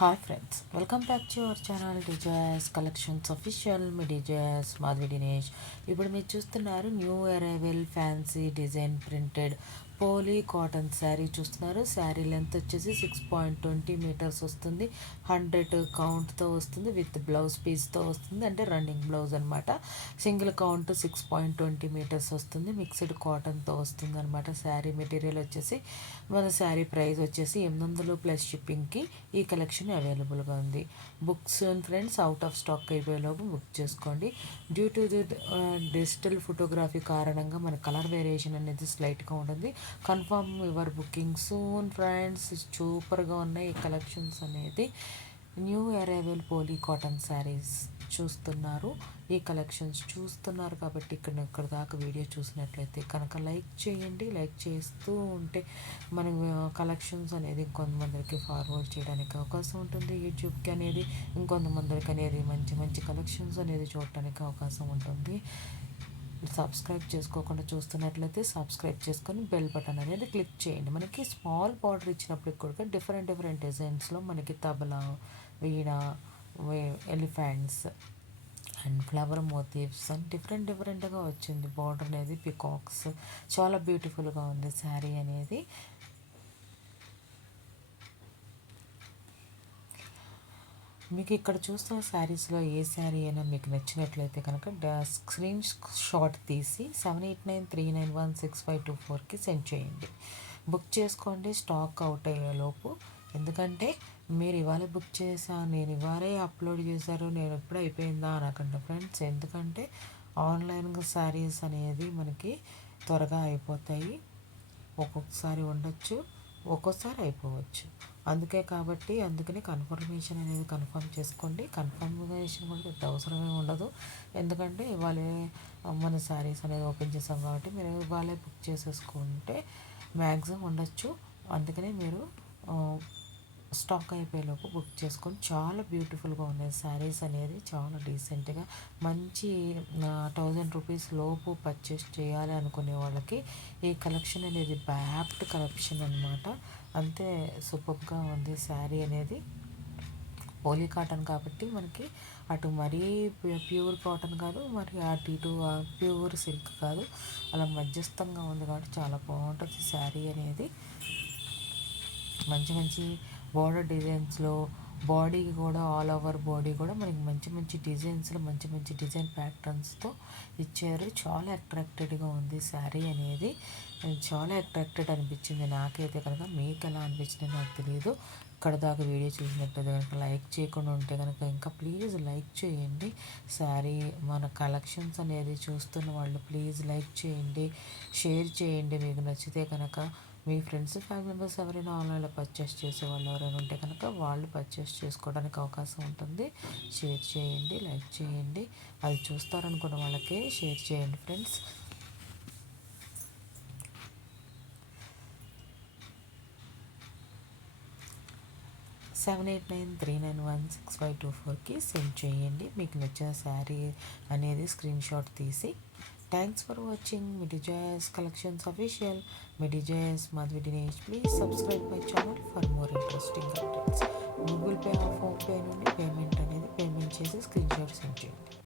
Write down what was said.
Hi friends, welcome back to our channel డిజైస్ collections official. మీ డిజైస్ మాధవి దినేష్. ఇప్పుడు మీరు చూస్తున్నారు new arrival fancy design printed poly cotton sari చూస్తున్నారు. శారీ లెంత్ వచ్చేసి 6.20 మీటర్స్ వస్తుంది. 100 కౌంట్తో వస్తుంది. విత్ బ్లౌజ్ పీస్తో వస్తుంది, అంటే రన్నింగ్ బ్లౌజ్ అనమాట. సింగిల్ కౌంట్ 6.20 మీటర్స్ వస్తుంది. మిక్స్డ్ కాటన్తో వస్తుంది అనమాట. శారీ మెటీరియల్ వచ్చేసి మన శారీ ప్రైస్ వచ్చేసి 800 ప్లస్ షిప్పింగ్కి ఈ కలెక్షన్ అవైలబుల్గా ఉంది. Books friends out of stock అయిపోయేలోపు బుక్ చేసుకోండి. Due to the digital photography కారణంగా మన కలర్ వేరియేషన్ అనేది స్లైట్గా ఉంటుంది. Confirm your booking soon friends. సూపర్గా ఉన్నాయి ఈ కలెక్షన్స్ అనేది. New arrival poly cotton saris చూస్తున్నారు. ఈ కలెక్షన్స్ చూస్తున్నారు కాబట్టి ఇక్కడ దాకా వీడియో చూసినట్లయితే కనుక లైక్ చేయండి. లైక్ చేస్తూ ఉంటే మన కలెక్షన్స్ అనేది ఇంకొంతమందికి ఫార్వర్డ్ చేయడానికి అవకాశం ఉంటుంది. యూట్యూబ్కి అనేది ఇంకొంతమందికి అనేది మంచి మంచి కలెక్షన్స్ అనేది చూడటానికి అవకాశం ఉంటుంది. సబ్స్క్రైబ్ చేసుకోకుండా చూస్తున్నట్లయితే సబ్స్క్రైబ్ చేసుకొని బెల్ బటన్ అనేది క్లిక్ చేయండి. మనకి స్మాల్ బార్డర్ ఇచ్చినప్పుడు కూడా డిఫరెంట్ డిజైన్స్లో మనకి tabla, veena, elephants and flower motifs and డిఫరెంట్గా వచ్చింది. బార్డర్ అనేది పికాక్స్ చాలా బ్యూటిఫుల్గా ఉంది శారీ అనేది. మీకు ఇక్కడ చూస్తున్న శారీస్లో ఏ శారీ అయినా మీకు నచ్చినట్లయితే కనుక స్క్రీన్ షాట్ తీసి 7893916524కి సెండ్ చేయండి. బుక్ చేసుకోండి స్టాక్ అవుట్ అయ్యేలోపు. ఎందుకంటే మీరు ఇవాళ బుక్ చేసా, నేను ఇవాళే అప్లోడ్ చేశారు, నేను ఎప్పుడు అయిపోయిందా అనకండి ఫ్రెండ్స్. ఎందుకంటే ఆన్లైన్గా శారీస్ అనేది మనకి త్వరగా అయిపోతాయి. ఒక్కొక్కసారి ఉండొచ్చు, ఒక్కోసారి అయిపోవచ్చు. అందుకని కన్ఫర్మేషన్ అనేది కన్ఫర్మ్ చేసుకోండి. కన్ఫర్మేషన్ కూడా పెద్ద అవసరమే ఉండదు. ఎందుకంటే ఇవాళ మన శారీస్ అనేది ఓపెన్ చేసాం కాబట్టి మీరు ఇవాళే బుక్ చేసేసుకుంటే మ్యాక్సిమం ఉండొచ్చు. అందుకనే మీరు స్టాక్ అయిపోయేలోపు బుక్ చేసుకొని. చాలా బ్యూటిఫుల్గా ఉన్నాయి శారీస్ అనేది. చాలా డీసెంట్గా మంచి 1000 రూపీస్ లోపు పర్చేస్ చేయాలి అనుకునే వాళ్ళకి ఈ కలెక్షన్ అనేది యాప్ట్ కలెక్షన్ అనమాట. అంతే సూపర్గా ఉంది శారీ అనేది. పోలీ కాటన్ కాబట్టి మనకి అటు మరీ ప్యూర్ కాటన్ కాదు, మరి అటు ఇటు ప్యూర్ సిల్క్ కాదు, అలా మధ్యస్థంగా ఉంది కాబట్టి చాలా బాగుంటుంది శారీ అనేది. మంచి మంచి బార్డర్ డిజైన్స్లో బాడీకి కూడా ఆల్ ఓవర్ బాడీ కూడా మనకి మంచి మంచి డిజైన్స్లో మంచి డిజైన్ ప్యాటర్న్స్తో ఇచ్చారు. చాలా అట్రాక్టెడ్గా ఉంది శారీ అనేది. చాలా అట్రాక్టెడ్ అనిపించింది నాకైతే కనుక. మీకు ఎలా అనిపించింది నాకు తెలియదు. ఇక్కడ దాకా వీడియో చూసినట్టయితే కనుక లైక్ చేయకుండా ఉంటే కనుక ఇంకా ప్లీజ్ లైక్ చేయండి. శారీ మన కలెక్షన్స్ అనేది చూస్తున్న వాళ్ళు ప్లీజ్ లైక్ చేయండి, షేర్ చేయండి. మీకు నచ్చితే కనుక మీ ఫ్రెండ్స్, ఫ్యామిలీ మెంబర్స్ ఎవరైనా ఆన్లైన్లో పర్చేస్ చేసే వాళ్ళు ఎవరైనా ఉంటే కనుక వాళ్ళు పర్చేస్ చేసుకోవడానికి అవకాశం ఉంటుంది. షేర్ చేయండి, లైక్ చేయండి. అది చూస్తారనుకున్న వాళ్ళకే షేర్ చేయండి ఫ్రెండ్స్. సెవెన్ 7893916524కి సెండ్ చేయండి. మీకు నచ్చిన శారీ అనేది స్క్రీన్ షాట్ తీసి. Thanks for watching me deserves collections official. మీ డిజైస్ Madhavi Dinesh. Please subscribe my channel for more interesting updates. Google pay, PhonePe నుండి పేమెంట్ చేసి స్క్రీన్ షాట్ సెండ్ చేయండి.